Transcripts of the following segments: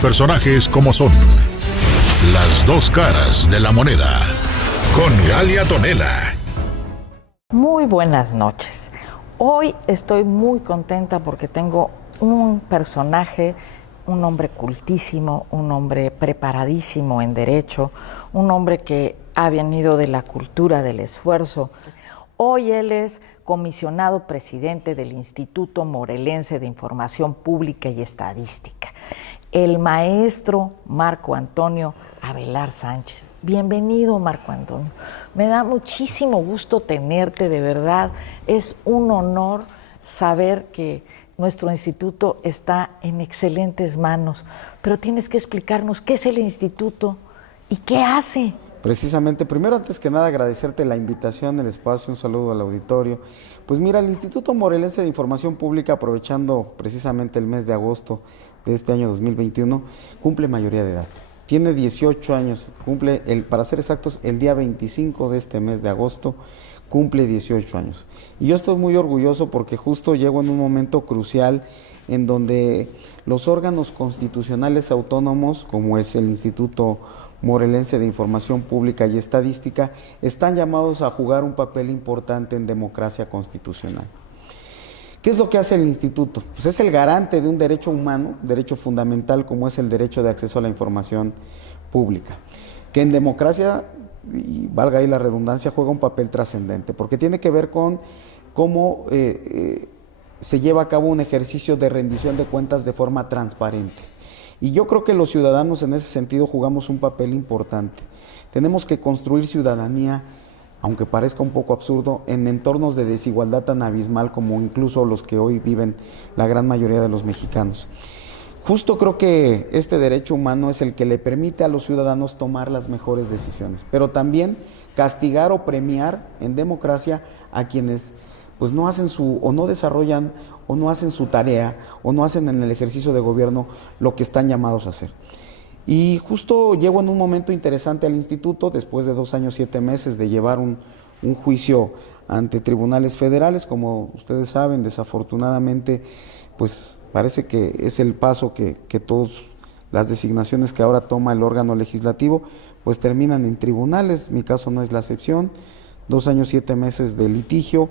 personajes como son. Las dos caras de la moneda. Con Galia Tonela. Muy buenas noches. Hoy estoy muy contenta porque tengo un personaje, un hombre cultísimo, un hombre preparadísimo en derecho, un hombre que ha venido de la cultura del esfuerzo. Hoy él es comisionado presidente del Instituto Morelense de Información Pública y Estadística, el maestro Marco Antonio Avelar Sánchez. Bienvenido, Marco Antonio. Me da muchísimo gusto tenerte, de verdad. Es un honor saber que nuestro instituto está en excelentes manos, pero tienes que explicarnos qué es el instituto y qué hace. Precisamente, primero, antes que nada, agradecerte la invitación, el espacio, un saludo al auditorio. Pues mira, el Instituto Morelense de Información Pública, aprovechando precisamente el mes de agosto de este año 2021, cumple mayoría de edad. Tiene 18 años, para ser exactos, el día 25 de este mes de agosto, cumple 18 años. Y yo estoy muy orgulloso porque justo llego en un momento crucial en donde los órganos constitucionales autónomos, como es el Instituto Morelense de Información Pública y Estadística, están llamados a jugar un papel importante en democracia constitucional. ¿Qué es lo que hace el instituto? Pues es el garante de un derecho humano, derecho fundamental como es el derecho de acceso a la información pública, que en democracia, y valga ahí la redundancia, juega un papel trascendente, porque tiene que ver con cómo se lleva a cabo un ejercicio de rendición de cuentas de forma transparente. Y yo creo que los ciudadanos en ese sentido jugamos un papel importante. Tenemos que construir ciudadanía, aunque parezca un poco absurdo, en entornos de desigualdad tan abismal como incluso los que hoy viven la gran mayoría de los mexicanos. Justo creo que este derecho humano es el que le permite a los ciudadanos tomar las mejores decisiones, pero también castigar o premiar en democracia a quienes pues no hacen o no desarrollan o no hacen su tarea o no hacen en el ejercicio de gobierno lo que están llamados a hacer. Y justo llego en un momento interesante al instituto, después de 2 años, 7 meses de llevar un juicio ante tribunales federales. Como ustedes saben, desafortunadamente, pues parece que es el paso que todas las designaciones que ahora toma el órgano legislativo, pues terminan en tribunales. Mi caso no es la excepción. 2 años, 7 meses de litigio.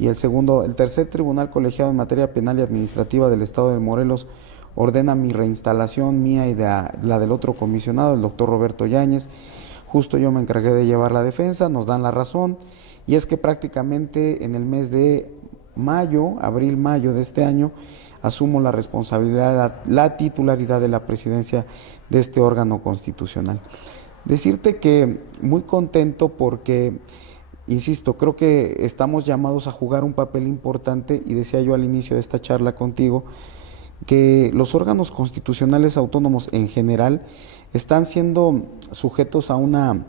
Y el tercer tribunal colegiado en materia penal y administrativa del estado de Morelos ordena mi reinstalación mía y de la del otro comisionado, el doctor Roberto Yáñez. Justo yo me encargué de llevar la defensa, nos dan la razón, y es que prácticamente en el mes de abril-mayo de este año, asumo la responsabilidad, la titularidad de la presidencia de este órgano constitucional. Decirte que muy contento porque, insisto, creo que estamos llamados a jugar un papel importante, y decía yo al inicio de esta charla contigo, que los órganos constitucionales autónomos en general están siendo sujetos a un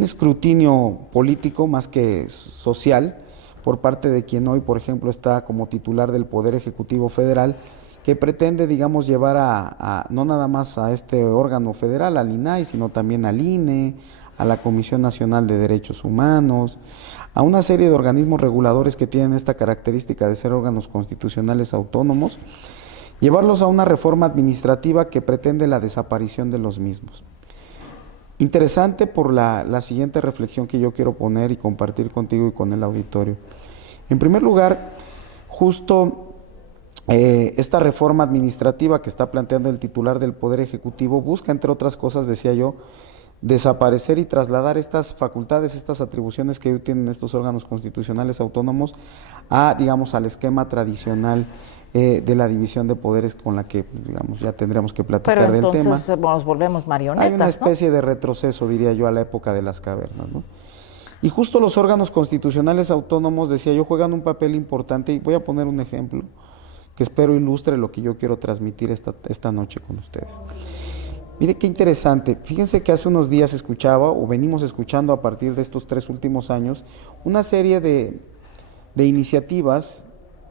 escrutinio político más que social por parte de quien hoy, por ejemplo, está como titular del Poder Ejecutivo Federal, que pretende, digamos, llevar no nada más a este órgano federal, al INAI, sino también al INE, a la Comisión Nacional de Derechos Humanos, a una serie de organismos reguladores que tienen esta característica de ser órganos constitucionales autónomos, llevarlos a una reforma administrativa que pretende la desaparición de los mismos. Interesante por la siguiente reflexión que yo quiero poner y compartir contigo y con el auditorio. En primer lugar, justo esta reforma administrativa que está planteando el titular del Poder Ejecutivo busca, entre otras cosas, decía yo, desaparecer y trasladar estas facultades, estas atribuciones que hoy tienen estos órganos constitucionales autónomos digamos, al esquema tradicional de la división de poderes con la que, digamos, ya tendremos que platicar del tema. Pero entonces nos volvemos marionetas, Hay una especie de retroceso, diría yo, a la época de las cavernas, ¿no? Y justo los órganos constitucionales autónomos, decía yo, juegan un papel importante, y voy a poner un ejemplo que espero ilustre lo que yo quiero transmitir esta noche con ustedes. Mire qué interesante, fíjense que hace unos días escuchaba, o venimos escuchando a partir de estos 3 últimos años, una serie de iniciativas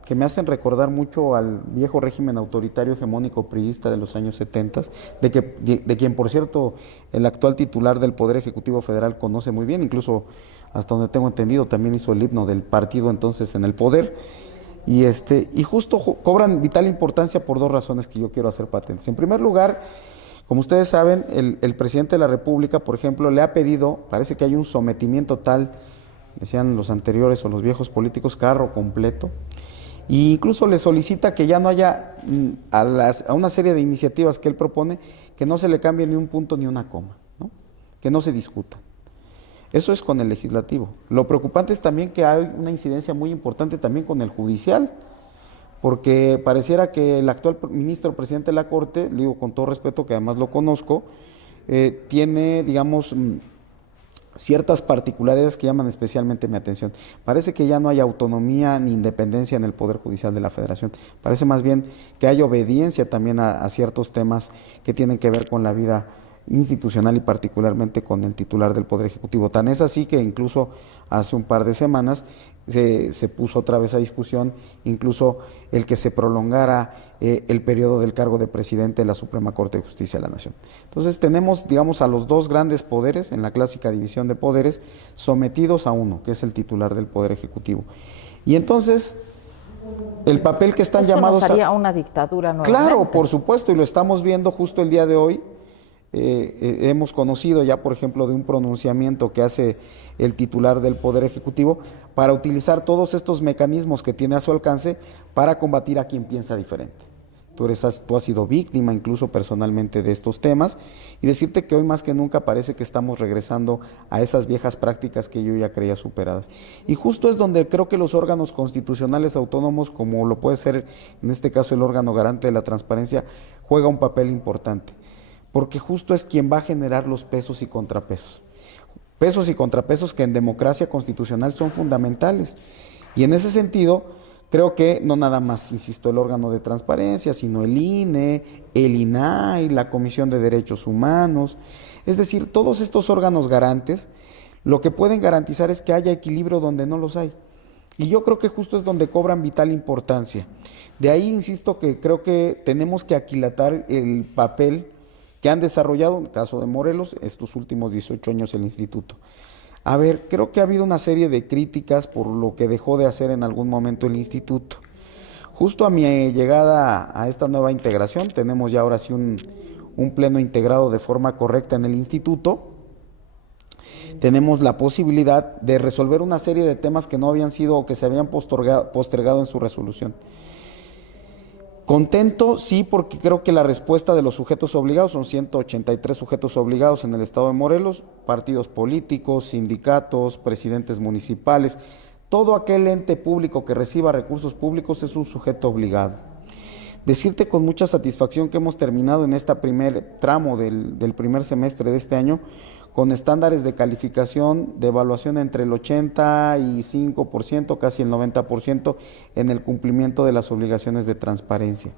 que me hacen recordar mucho al viejo régimen autoritario hegemónico priista de los años 70, de quien, por cierto, el actual titular del Poder Ejecutivo Federal conoce muy bien, incluso hasta donde tengo entendido también hizo el himno del partido entonces en el poder. y justo cobran vital importancia por dos razones que yo quiero hacer patentes. En primer lugar, como ustedes saben, el presidente de la República, por ejemplo, le ha pedido, parece que hay un sometimiento tal, decían los anteriores o los viejos políticos, carro completo, e incluso le solicita que ya no haya a una serie de iniciativas que él propone, que no se le cambie ni un punto ni una coma, ¿no? Que no se discuta. Eso es con el legislativo. Lo preocupante es también que hay una incidencia muy importante también con el judicial, porque pareciera que el actual ministro presidente de la Corte, le digo con todo respeto, que además lo conozco, tiene, digamos, ciertas particularidades que llaman especialmente mi atención. Parece que ya no hay autonomía ni independencia en el Poder Judicial de la Federación. Parece más bien que hay obediencia también a ciertos temas que tienen que ver con la vida institucional y particularmente con el titular del Poder Ejecutivo. Tan es así que incluso hace un par de semanas se puso otra vez a discusión incluso el que se prolongara el periodo del cargo de presidente de la Suprema Corte de Justicia de la Nación. Entonces tenemos, digamos, a los dos grandes poderes en la clásica división de poderes sometidos a uno, que es el titular del Poder Ejecutivo. Y entonces el papel que están llamados nos haría una dictadura nuevamente. Claro, por supuesto, y lo estamos viendo justo el día de hoy. Hemos conocido ya, por ejemplo, de un pronunciamiento que hace el titular del Poder Ejecutivo para utilizar todos estos mecanismos que tiene a su alcance para combatir a quien piensa diferente. Tú has sido víctima incluso personalmente de estos temas y decirte que hoy más que nunca parece que estamos regresando a esas viejas prácticas que yo ya creía superadas. Y justo es donde creo que los órganos constitucionales autónomos, como lo puede ser en este caso el órgano garante de la transparencia, juega un papel importante. Porque justo es quien va a generar los pesos y contrapesos. Pesos y contrapesos que en democracia constitucional son fundamentales. Y en ese sentido, creo que no nada más, insisto, el órgano de transparencia, sino el INE, el INAI, la Comisión de Derechos Humanos, es decir, todos estos órganos garantes, lo que pueden garantizar es que haya equilibrio donde no los hay. Y yo creo que justo es donde cobran vital importancia. De ahí, insisto, que creo que tenemos que aquilatar el papel que han desarrollado, en el caso de Morelos, estos últimos 18 años el instituto. A ver, creo que ha habido una serie de críticas por lo que dejó de hacer en algún momento el instituto. Justo a mi llegada a esta nueva integración, tenemos ya ahora sí un pleno integrado de forma correcta en el instituto, tenemos la posibilidad de resolver una serie de temas que no habían sido o que se habían postergado en su resolución. Contento, sí, porque creo que la respuesta de los sujetos obligados, son 183 sujetos obligados en el estado de Morelos, partidos políticos, sindicatos, presidentes municipales, todo aquel ente público que reciba recursos públicos es un sujeto obligado. Decirte con mucha satisfacción que hemos terminado en este primer tramo del primer semestre de este año con estándares de calificación, de evaluación entre el 85%, casi el 90% en el cumplimiento de las obligaciones de transparencia.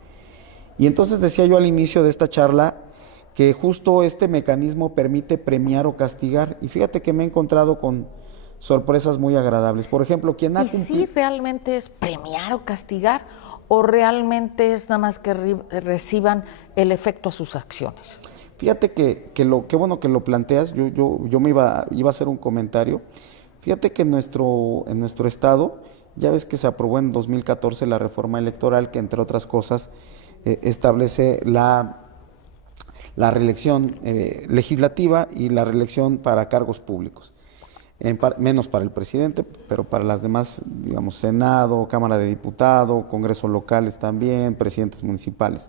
Y entonces decía yo al inicio de esta charla que justo este mecanismo permite premiar o castigar, y fíjate que me he encontrado con sorpresas muy agradables. Por ejemplo, quien ha cumplido... ¿Y si realmente es premiar o castigar, o realmente es nada más que reciban el efecto a sus acciones? Fíjate que qué bueno que lo planteas, yo me iba a hacer un comentario. Fíjate que en nuestro estado, ya ves que se aprobó en 2014 la reforma electoral que entre otras cosas establece la reelección legislativa y la reelección para cargos públicos. Menos para el presidente, pero para las demás, digamos, Senado, Cámara de Diputados, Congresos locales también, presidentes municipales.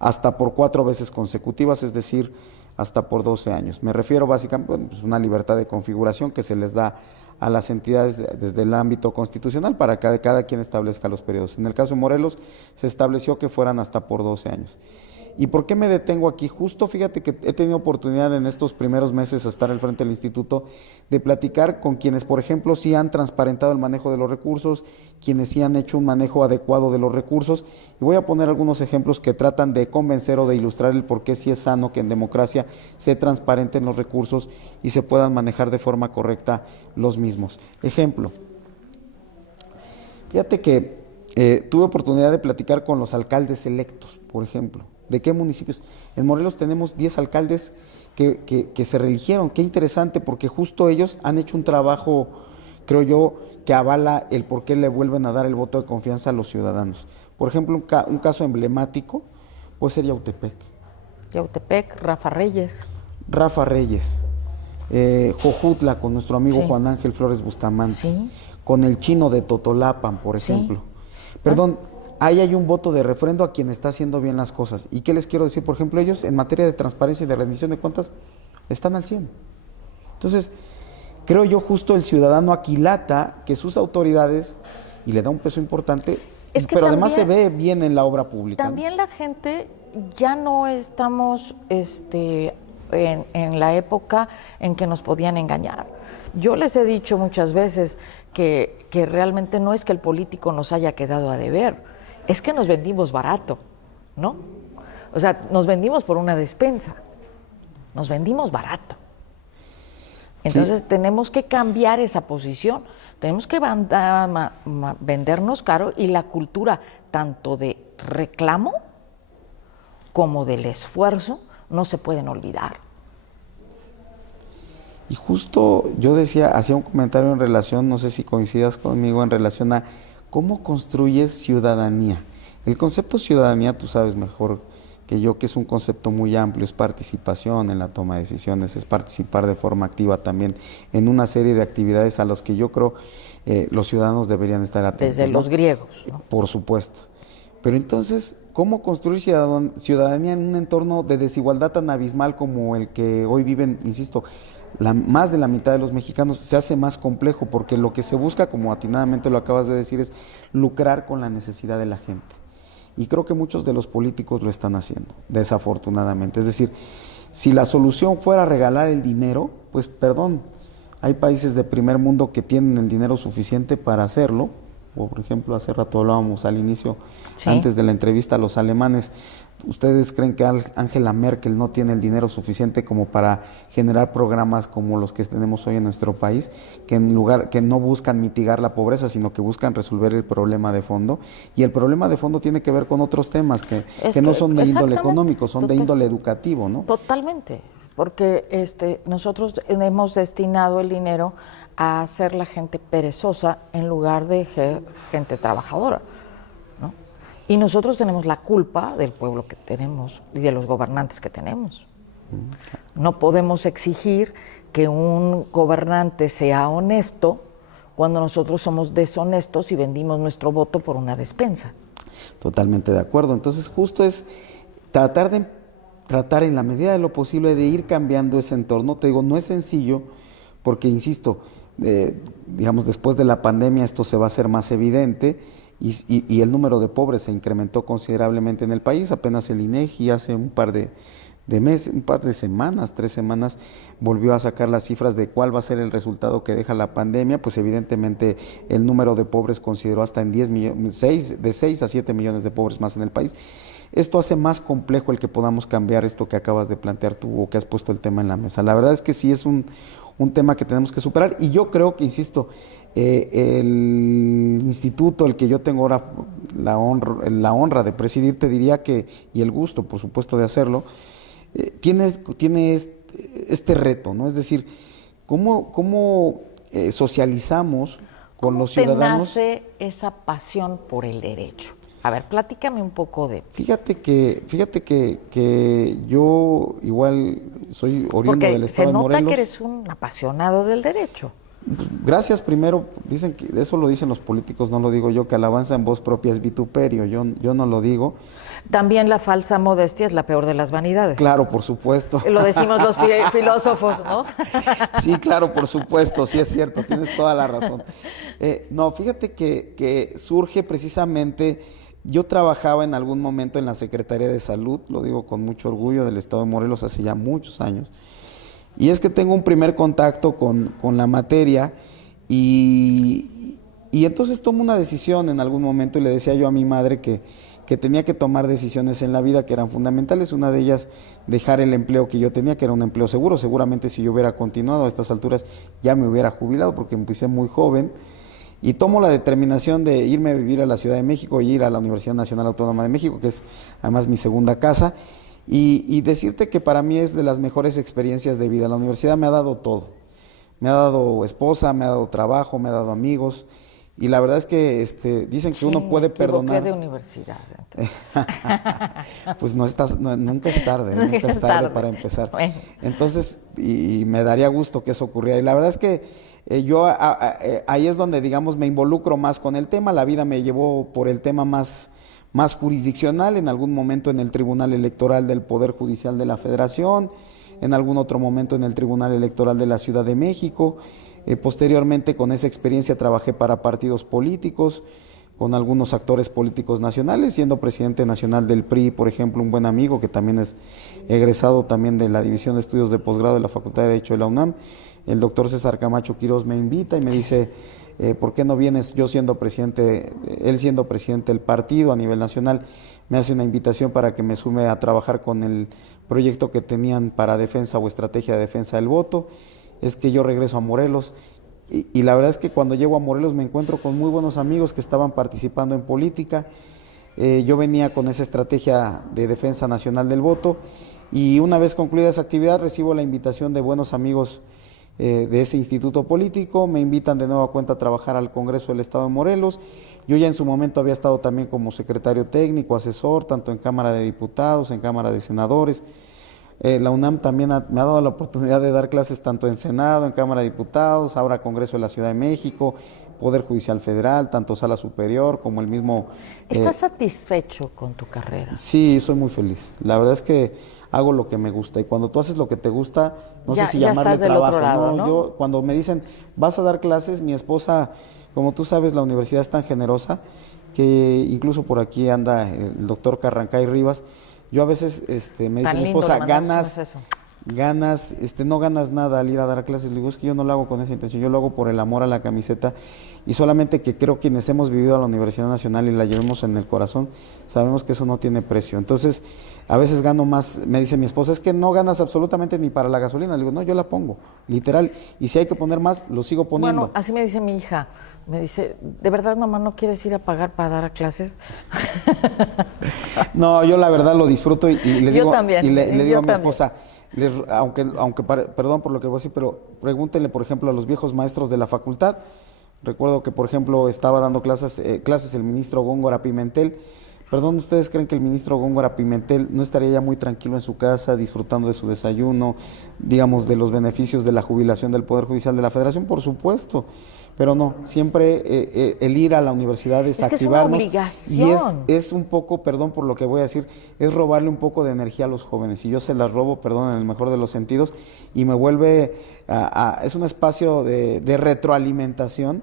Hasta por 4 veces consecutivas, es decir, hasta por 12 años. Me refiero básicamente a pues, una libertad de configuración que se les da a las entidades desde el ámbito constitucional para que cada quien establezca los periodos. En el caso de Morelos se estableció que fueran hasta por 12 años. ¿Y por qué me detengo aquí? Justo fíjate que he tenido oportunidad en estos primeros meses a estar al frente del instituto de platicar con quienes, por ejemplo, sí han transparentado el manejo de los recursos, quienes sí han hecho un manejo adecuado de los recursos. Y voy a poner algunos ejemplos que tratan de convencer o de ilustrar el por qué sí es sano que en democracia se transparenten los recursos y se puedan manejar de forma correcta los mismos. Ejemplo, fíjate que tuve oportunidad de platicar con los alcaldes electos, por ejemplo. ¿De qué municipios? En Morelos tenemos 10 alcaldes que se reeligieron. Qué interesante, porque justo ellos han hecho un trabajo creo yo, que avala el por qué le vuelven a dar el voto de confianza a los ciudadanos. Por ejemplo, un caso emblemático puede ser Yautepec. Yautepec, Rafa Reyes. Rafa Reyes, Jojutla con nuestro amigo Juan Ángel Flores Bustamante, con el chino de Totolapan, por ejemplo. Perdón, ahí hay un voto de refrendo a quien está haciendo bien las cosas. ¿Y qué les quiero decir? Por ejemplo, ellos en materia de transparencia y de rendición de cuentas están al 100. Entonces, creo yo justo el ciudadano aquilata que sus autoridades, y le da un peso importante, pero además se ve bien en la obra pública. También la gente, ya no estamos en la época en que nos podían engañar. Yo les he dicho muchas veces que realmente no es que el político nos haya quedado a deber, es que nos vendimos barato, ¿no? O sea, nos vendimos por una despensa, nos vendimos barato. Entonces tenemos que cambiar esa posición, tenemos que vendernos caro, y la cultura tanto de reclamo como del esfuerzo no se pueden olvidar. Y justo yo hacía un comentario en relación, no sé si coincidas conmigo, en relación a cómo construyes ciudadanía. El concepto ciudadanía, tú sabes mejor que yo, que es un concepto muy amplio, es participación en la toma de decisiones, es participar de forma activa también en una serie de actividades a las que yo creo los ciudadanos deberían estar atentos. Desde los griegos, ¿no? Por supuesto. Pero entonces, ¿cómo construir ciudadanía en un entorno de desigualdad tan abismal como el que hoy viven, insisto, más de la mitad de los mexicanos? Se hace más complejo porque lo que se busca, como atinadamente lo acabas de decir, es lucrar con la necesidad de la gente. Y creo que muchos de los políticos lo están haciendo, desafortunadamente. Es decir, si la solución fuera regalar el dinero, pues perdón, hay países de primer mundo que tienen el dinero suficiente para hacerlo. O por ejemplo, hace rato hablábamos al inicio, antes de la entrevista, los alemanes. ¿Ustedes creen que Angela Merkel no tiene el dinero suficiente como para generar programas como los que tenemos hoy en nuestro país, que no buscan mitigar la pobreza, sino que buscan resolver el problema de fondo? Y el problema de fondo tiene que ver con otros temas que no son de índole económico, son de índole educativo, ¿no? Totalmente, porque nosotros hemos destinado el dinero a hacer la gente perezosa en lugar de gente trabajadora, ¿no? Y nosotros tenemos la culpa del pueblo que tenemos y de los gobernantes que tenemos. No podemos exigir que un gobernante sea honesto cuando nosotros somos deshonestos y vendimos nuestro voto por una despensa. Totalmente de acuerdo. Entonces, justo es tratar en la medida de lo posible de ir cambiando ese entorno. Te digo, no es sencillo porque, insisto, digamos, después de la pandemia esto se va a hacer más evidente y el número de pobres se incrementó considerablemente en el país. Apenas el INEGI hace un par de semanas, 3 semanas, volvió a sacar las cifras de cuál va a ser el resultado que deja la pandemia. Pues evidentemente el número de pobres consideró hasta en 10 millones, de 6 a 7 millones de pobres más en el país. Esto hace más complejo el que podamos cambiar esto que acabas de plantear tú o que has puesto el tema en la mesa. La verdad es que sí es un tema que tenemos que superar, y yo creo que, insisto, el instituto, el que yo tengo ahora la honra de presidir, te diría que, y el gusto, por supuesto, de hacerlo, tiene este reto, ¿no? Es decir, ¿cómo socializamos con los ciudadanos? ¿Cómo te nace esa pasión por el derecho? A ver, platícame un poco de... Fíjate que yo igual soy oriundo del estado de Morelos. Porque se nota que eres un apasionado del derecho. Pues, gracias primero, dicen que eso lo dicen los políticos, no lo digo yo, que alabanza en voz propia es vituperio, yo no lo digo. También la falsa modestia es la peor de las vanidades. Claro, por supuesto. Lo decimos los filósofos, ¿no? Sí, claro, por supuesto, sí es cierto, tienes toda la razón. No, fíjate que surge precisamente, yo trabajaba en algún momento en la Secretaría de Salud, lo digo con mucho orgullo, del estado de Morelos hace ya muchos años, y es que tengo un primer contacto con la materia y entonces tomo una decisión en algún momento y le decía yo a mi madre que tenía que tomar decisiones en la vida que eran fundamentales. Una de ellas, dejar el empleo que yo tenía, que era un empleo seguro. Seguramente si yo hubiera continuado a estas alturas ya me hubiera jubilado porque empecé muy joven, y tomo la determinación de irme a vivir a la Ciudad de México y ir a la Universidad Nacional Autónoma de México, que es además mi segunda casa. Y decirte que para mí es de las mejores experiencias de vida. La universidad me ha dado todo. me ha dado esposa, me ha dado trabajo, me ha dado amigos. Y la verdad es que dicen que uno puede perdonar. De universidad. Pues nunca es tarde, nunca es tarde para empezar. Bueno. Entonces, y me daría gusto que eso ocurriera. Y la verdad es que yo ahí es donde, digamos, me involucro más con el tema. La vida me llevó por el tema más jurisdiccional, en algún momento en el Tribunal Electoral del Poder Judicial de la Federación, en algún otro momento en el Tribunal Electoral de la Ciudad de México. Posteriormente, con esa experiencia, trabajé para partidos políticos, con algunos actores políticos nacionales, siendo presidente nacional del PRI, por ejemplo, un buen amigo que también es egresado también de la División de Estudios de Posgrado de la Facultad de Derecho de la UNAM. El doctor César Camacho Quirós me invita y me dice, ¿por qué no vienes? Yo siendo presidente, él siendo presidente del partido a nivel nacional, me hace una invitación para que me sume a trabajar con el proyecto que tenían para defensa o estrategia de defensa del voto. Es que yo regreso a Morelos y la verdad es que cuando llego a Morelos me encuentro con muy buenos amigos que estaban participando en política. Yo venía con esa estrategia de defensa nacional del voto y una vez concluida esa actividad recibo la invitación de buenos amigos de ese instituto político, me invitan de nueva cuenta a trabajar al Congreso del Estado de Morelos. Yo ya en su momento había estado también como secretario técnico, asesor, tanto en Cámara de Diputados, en Cámara de Senadores. La UNAM también me ha dado la oportunidad de dar clases tanto en Senado, en Cámara de Diputados, ahora Congreso de la Ciudad de México, Poder Judicial Federal, tanto Sala Superior como el mismo... ¿Estás satisfecho con tu carrera? Sí, soy muy feliz. La verdad es que hago lo que me gusta y cuando tú haces lo que te gusta, no sé si llamarle trabajo. Otro lado, ¿no? Yo cuando me dicen, vas a dar clases, mi esposa, como tú sabes, la universidad es tan generosa que incluso por aquí anda el doctor Carrancay Rivas. Yo a veces me dice mi esposa, no ganas nada al ir a dar clases. Le digo, es que yo no lo hago con esa intención, yo lo hago por el amor a la camiseta y solamente que creo quienes hemos vivido a la Universidad Nacional y la llevemos en el corazón, sabemos que eso no tiene precio. Entonces, a veces gano más, me dice mi esposa, es que no ganas absolutamente ni para la gasolina. Le digo, no, yo la pongo, literal, y si hay que poner más, lo sigo poniendo. Bueno, así me dice mi hija. Me dice, ¿de verdad, mamá, no quieres ir a pagar para dar clases? No, yo la verdad lo disfruto y le digo, también, y le digo a mi esposa, perdón por lo que voy a decir, pero pregúntenle, por ejemplo, a los viejos maestros de la facultad. Recuerdo que, por ejemplo, estaba dando clases el ministro Góngora Pimentel. Perdón, ¿ustedes creen que el ministro Góngora Pimentel no estaría ya muy tranquilo en su casa, disfrutando de su desayuno, digamos, de los beneficios de la jubilación del Poder Judicial de la Federación? Por supuesto. Pero no, siempre el ir a la universidad es activarnos. Es obligación. Y es un poco, perdón por lo que voy a decir, es robarle un poco de energía a los jóvenes. Y yo se las robo, perdón, en el mejor de los sentidos, y me vuelve, es un espacio de retroalimentación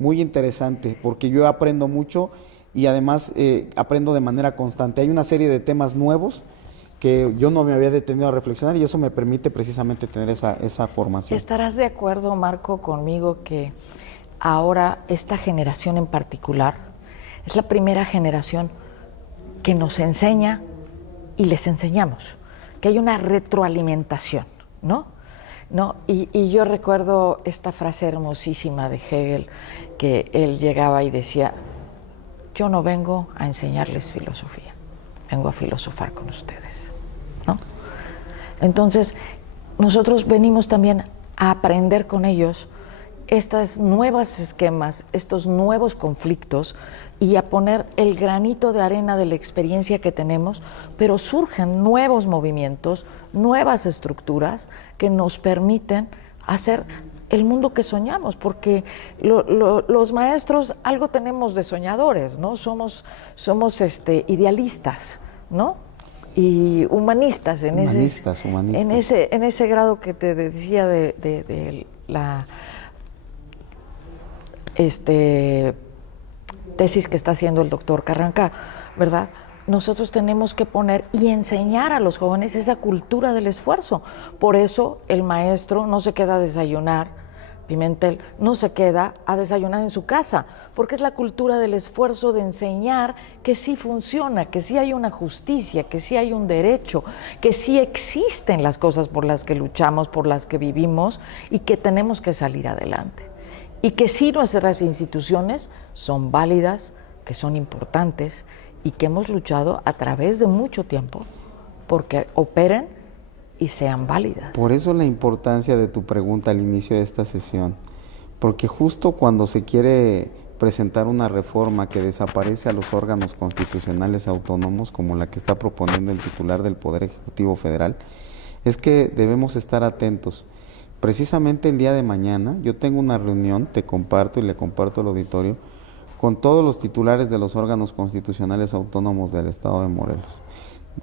muy interesante, porque yo aprendo mucho y además aprendo de manera constante. Hay una serie de temas nuevos que yo no me había detenido a reflexionar y eso me permite precisamente tener esa formación. ¿Estarás de acuerdo, Marco, conmigo que ahora esta generación en particular es la primera generación que nos enseña y les enseñamos, que hay una retroalimentación, ¿no? Y yo recuerdo esta frase hermosísima de Hegel, que él llegaba y decía, yo no vengo a enseñarles filosofía, vengo a filosofar con ustedes, ¿no? Entonces, nosotros venimos también a aprender con ellos estos nuevos esquemas, estos nuevos conflictos y a poner el granito de arena de la experiencia que tenemos, pero surgen nuevos movimientos, nuevas estructuras que nos permiten hacer el mundo que soñamos, porque los maestros algo tenemos de soñadores, ¿no? Somos idealistas, ¿no? Y humanistas en ese grado que te decía de la tesis que está haciendo el doctor Carranca, ¿verdad? Nosotros tenemos que poner y enseñar a los jóvenes esa cultura del esfuerzo. Por eso el maestro no se queda a desayunar, Pimentel no se queda a desayunar en su casa, porque es la cultura del esfuerzo, de enseñar que sí funciona, que sí hay una justicia, que sí hay un derecho, que sí existen las cosas por las que luchamos, por las que vivimos y que tenemos que salir adelante. Y que sí nuestras instituciones son válidas, que son importantes y que hemos luchado a través de mucho tiempo porque operen y sean válidas. Por eso la importancia de tu pregunta al inicio de esta sesión, porque justo cuando se quiere presentar una reforma que desaparece a los órganos constitucionales autónomos, como la que está proponiendo el titular del Poder Ejecutivo Federal, es que debemos estar atentos. Precisamente el día de mañana yo tengo una reunión, te comparto y le comparto al auditorio, con todos los titulares de los órganos constitucionales autónomos del Estado de Morelos,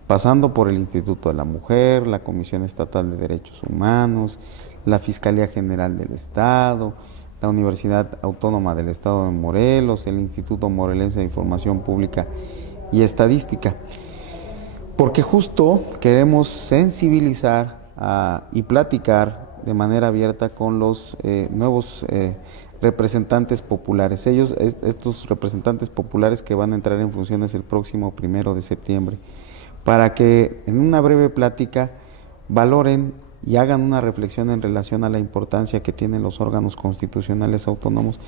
pasando por el Instituto de la Mujer, la Comisión Estatal de Derechos Humanos, la Fiscalía General del Estado, la Universidad Autónoma del Estado de Morelos, el Instituto Morelense de Información Pública y Estadística, porque justo queremos sensibilizar y platicar de manera abierta con los nuevos representantes populares. Estos representantes populares que van a entrar en funciones el próximo 1 de septiembre, para que en una breve plática valoren y hagan una reflexión en relación a la importancia que tienen los órganos constitucionales autónomos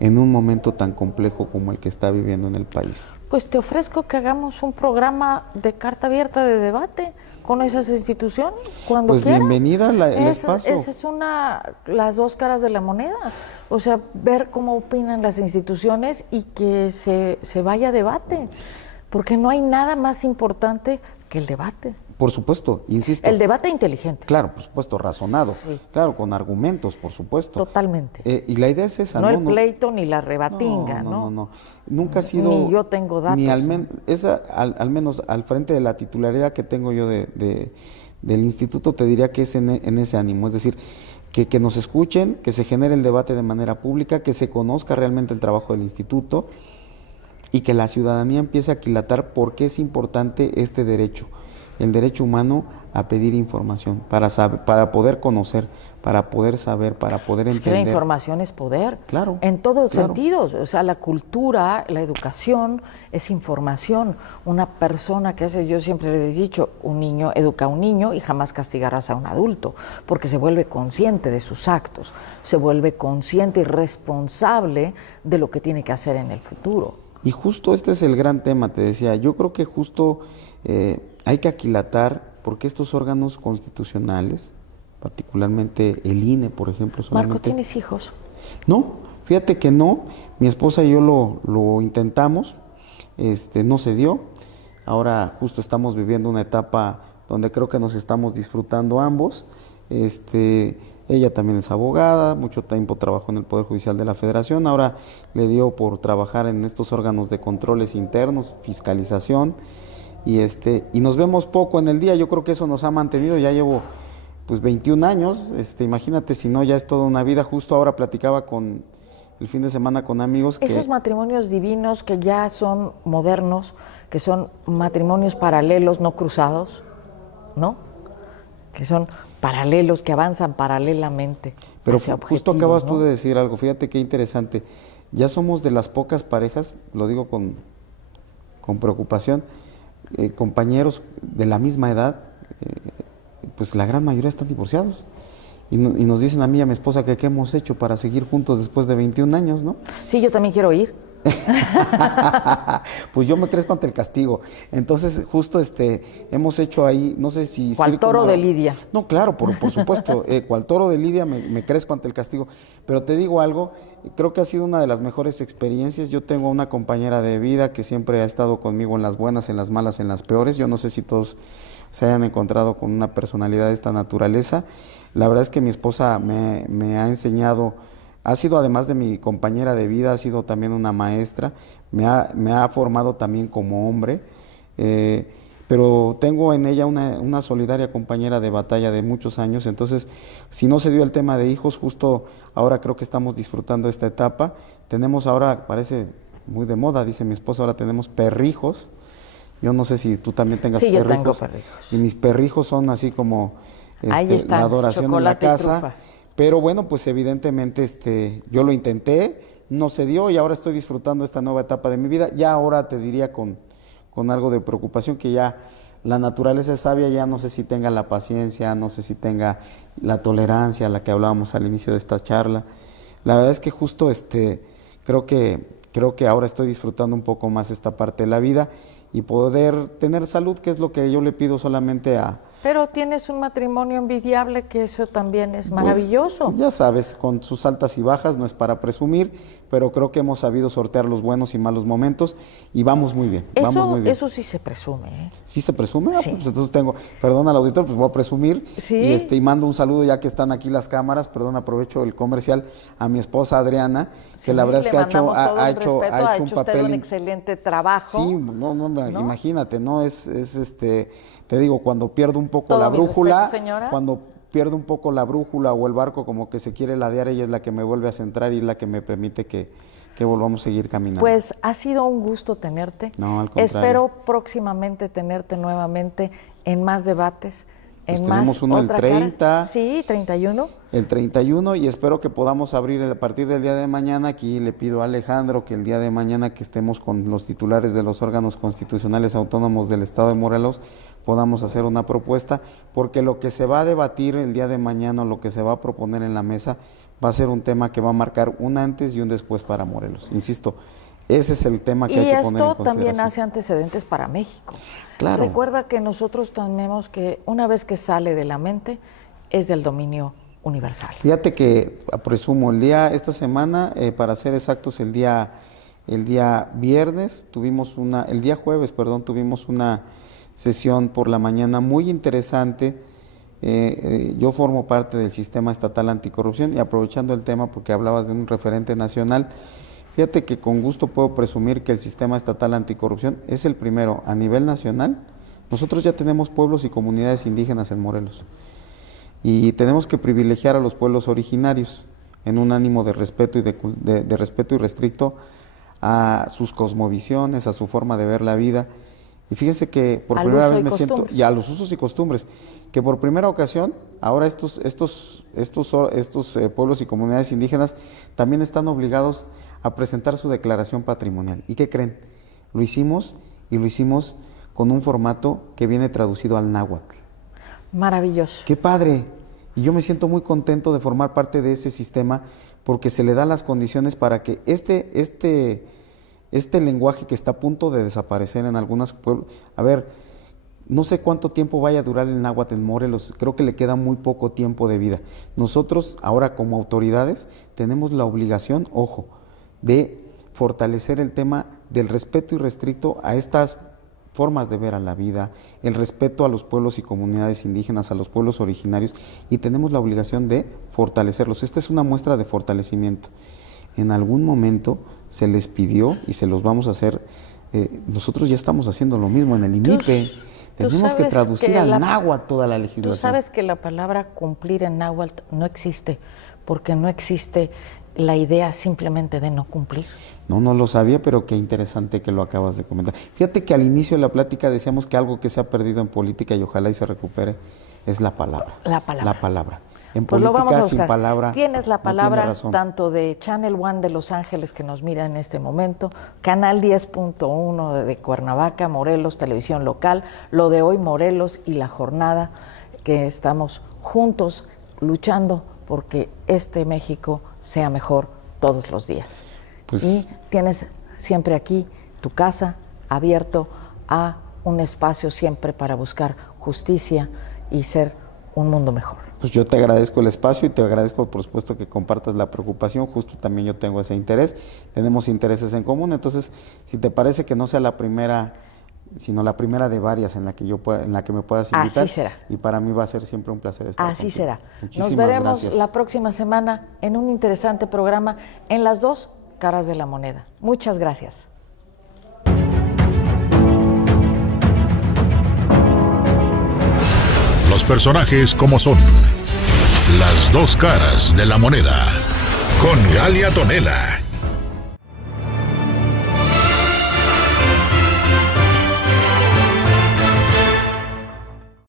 en un momento tan complejo como el que está viviendo en el país. Pues te ofrezco que hagamos un programa de carta abierta de debate con esas instituciones, cuando pues quieras. Bienvenida el espacio. Esa es las dos caras de la moneda, o sea, ver cómo opinan las instituciones y que se vaya a debate, porque no hay nada más importante que el debate. Por supuesto, insisto. El debate inteligente. Claro, por supuesto, razonado. Sí. Claro, con argumentos, por supuesto. Totalmente. Y la idea es esa, ¿no? No el pleito ni la rebatinga, ¿no? No. Nunca ha sido... Ni yo tengo datos. Ni al menos al frente de la titularidad que tengo yo del instituto, te diría que es en ese ánimo. Es decir, que nos escuchen, que se genere el debate de manera pública, que se conozca realmente el trabajo del instituto y que la ciudadanía empiece a aquilatar por qué es importante este derecho. El derecho humano a pedir información, para poder conocer, para poder saber, para poder entender. Es que la información es poder. Claro. En todos sentidos. O sea, la cultura, la educación es información. Una persona que hace, yo siempre le he dicho, un niño educa a un niño y jamás castigarás a un adulto, porque se vuelve consciente de sus actos, se vuelve consciente y responsable de lo que tiene que hacer en el futuro. Y justo este es el gran tema, te decía. Yo creo que justo hay que aquilatar porque estos órganos constitucionales, particularmente el INE, por ejemplo, solamente... Marco, ¿tienes hijos? No, fíjate que no. Mi esposa y yo lo intentamos, no se dio. Ahora justo estamos viviendo una etapa donde creo que nos estamos disfrutando ambos. Ella también es abogada, mucho tiempo trabajó en el Poder Judicial de la Federación, ahora le dio por trabajar en estos órganos de controles internos, fiscalización, y nos vemos poco en el día. Yo creo que eso nos ha mantenido, ya llevo pues 21 años, imagínate si no, ya es toda una vida. Justo ahora platicaba el fin de semana con amigos que... Esos matrimonios divinos que ya son modernos, que son matrimonios paralelos, no cruzados, ¿no? Que son paralelos, que avanzan paralelamente. Pero justo acabas tú de decir algo, fíjate qué interesante. Ya somos de las pocas parejas, lo digo con preocupación, compañeros de la misma edad, pues la gran mayoría están divorciados. Y nos dicen a mí y a mi esposa que qué hemos hecho para seguir juntos después de 21 años, ¿no? Sí, yo también quiero ir. Pues yo me crezco ante el castigo. Entonces, justo hemos hecho ahí, no sé si... ¿Cuál toro de Lidia? No, claro, por supuesto, cual toro de Lidia me crezco ante el castigo. Pero te digo algo, creo que ha sido una de las mejores experiencias. Yo tengo una compañera de vida que siempre ha estado conmigo en las buenas, en las malas, en las peores. Yo no sé si todos se hayan encontrado con una personalidad de esta naturaleza. La verdad es que mi esposa me ha enseñado... Ha sido, además de mi compañera de vida, ha sido también una maestra, me ha formado también como hombre, pero tengo en ella una solidaria compañera de batalla de muchos años. Entonces, si no se dio el tema de hijos, justo ahora creo que estamos disfrutando esta etapa. Tenemos ahora, parece muy de moda, dice mi esposa, ahora tenemos perrijos. Yo no sé si tú también tengas perrijos. Sí, yo tengo perrijos. Y mis perrijos son así como ahí está, la adoración en la casa. Pero bueno, pues evidentemente yo lo intenté, no se dio y ahora estoy disfrutando esta nueva etapa de mi vida. Ya ahora te diría con algo de preocupación que ya la naturaleza es sabia, ya no sé si tenga la paciencia, no sé si tenga la tolerancia a la que hablábamos al inicio de esta charla. La verdad es que justo creo que ahora estoy disfrutando un poco más esta parte de la vida y poder tener salud, que es lo que yo le pido solamente a Pero tienes un matrimonio envidiable, que eso también es maravilloso. Pues, ya sabes, con sus altas y bajas, no es para presumir, pero creo que hemos sabido sortear los buenos y malos momentos y vamos muy bien. Eso sí se presume, ¿eh? ¿Sí se presume? Sí. Pues entonces perdón al auditor, pues voy a presumir. Sí. Y mando un saludo, ya que están aquí las cámaras, aprovecho el comercial, a mi esposa Adriana, que la verdad es que ha hecho un papel. Un excelente trabajo. Sí, no, imagínate, ¿no? Te digo, cuando pierdo un poco Todo la mi brújula, respeto, señora. cuando pierdo un poco la brújula o el barco como que se quiere ladear, ella es la que me vuelve a centrar y es la que me permite que volvamos a seguir caminando. Pues ha sido un gusto tenerte. No, al contrario. Espero próximamente tenerte nuevamente en más debates. Pues en tenemos más uno el otra 30. Cara. Sí, 31. El 31, y espero que podamos abrir a partir del día de mañana. Aquí le pido a Alejandro que el día de mañana, que estemos con los titulares de los órganos constitucionales autónomos del Estado de Morelos, podamos hacer una propuesta, porque lo que se va a debatir el día de mañana, lo que se va a proponer en la mesa, va a ser un tema que va a marcar un antes y un después para Morelos. Insisto, ese es el tema que hay que poner en consideración. Y esto también hace antecedentes para México. Claro. Recuerda que nosotros tenemos que, una vez que sale de la mente, es del dominio universal. Fíjate que, presumo, esta semana, para ser exactos, el día jueves, tuvimos una sesión por la mañana muy interesante. Yo formo parte del Sistema Estatal Anticorrupción, y aprovechando el tema porque hablabas de un referente nacional, fíjate que con gusto puedo presumir que el Sistema Estatal Anticorrupción es el primero a nivel nacional. Nosotros ya tenemos pueblos y comunidades indígenas en Morelos y tenemos que privilegiar a los pueblos originarios en un ánimo de respeto de respeto irrestricto a sus cosmovisiones, a su forma de ver la vida. Y fíjense que por primera vez me siento, y a los usos y costumbres, que por primera ocasión, ahora estos pueblos y comunidades indígenas también están obligados a presentar su declaración patrimonial. ¿Y qué creen? Lo hicimos con un formato que viene traducido al náhuatl. Maravilloso. ¡Qué padre! Y yo me siento muy contento de formar parte de ese sistema, porque se le dan las condiciones para que este lenguaje que está a punto de desaparecer en algunos pueblos, no sé cuánto tiempo vaya a durar el náhuatl en Morelos, creo que le queda muy poco tiempo de vida. Nosotros ahora como autoridades tenemos la obligación, ojo, de fortalecer el tema del respeto irrestricto a estas formas de ver a la vida, el respeto a los pueblos y comunidades indígenas, a los pueblos originarios, y tenemos la obligación de fortalecerlos. Esta es una muestra de fortalecimiento. En algún momento se les pidió y se los vamos a hacer. Nosotros ya estamos haciendo lo mismo en el INIPE. Tenemos que traducir al náhuatl toda la legislación. Tú sabes que la palabra cumplir en náhuatl no existe, porque no existe la idea simplemente de no cumplir. No lo sabía, pero qué interesante que lo acabas de comentar. Fíjate que al inicio de la plática decíamos que algo que se ha perdido en política y ojalá y se recupere es la palabra. La palabra. La palabra. En pues política sin palabra. Tienes la palabra no tiene tanto de Channel One de Los Ángeles, que nos mira en este momento, Canal 10.1 de Cuernavaca, Morelos, televisión local, Lo de Hoy Morelos y La Jornada, que estamos juntos luchando porque este México sea mejor todos los días. Pues, y tienes siempre aquí tu casa abierto a un espacio siempre para buscar justicia y ser un mundo mejor. Pues yo te agradezco el espacio y te agradezco, por supuesto, que compartas la preocupación. Justo también yo tengo ese interés. Tenemos intereses en común. Entonces, si te parece que no sea la primera, sino la primera de varias en la que me puedas invitar. Así será. Y para mí va a ser siempre un placer estar Así contigo. será. Muchísimas Nos veremos gracias. la próxima semana en un interesante programa en las dos caras de la moneda. Muchas gracias. Los personajes como son. Las dos caras de la moneda. Con Galia Tonela.